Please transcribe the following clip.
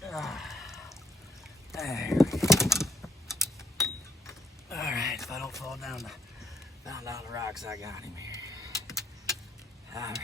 There we go. Alright, if I don't fall down the rocks, I got him here. Alright.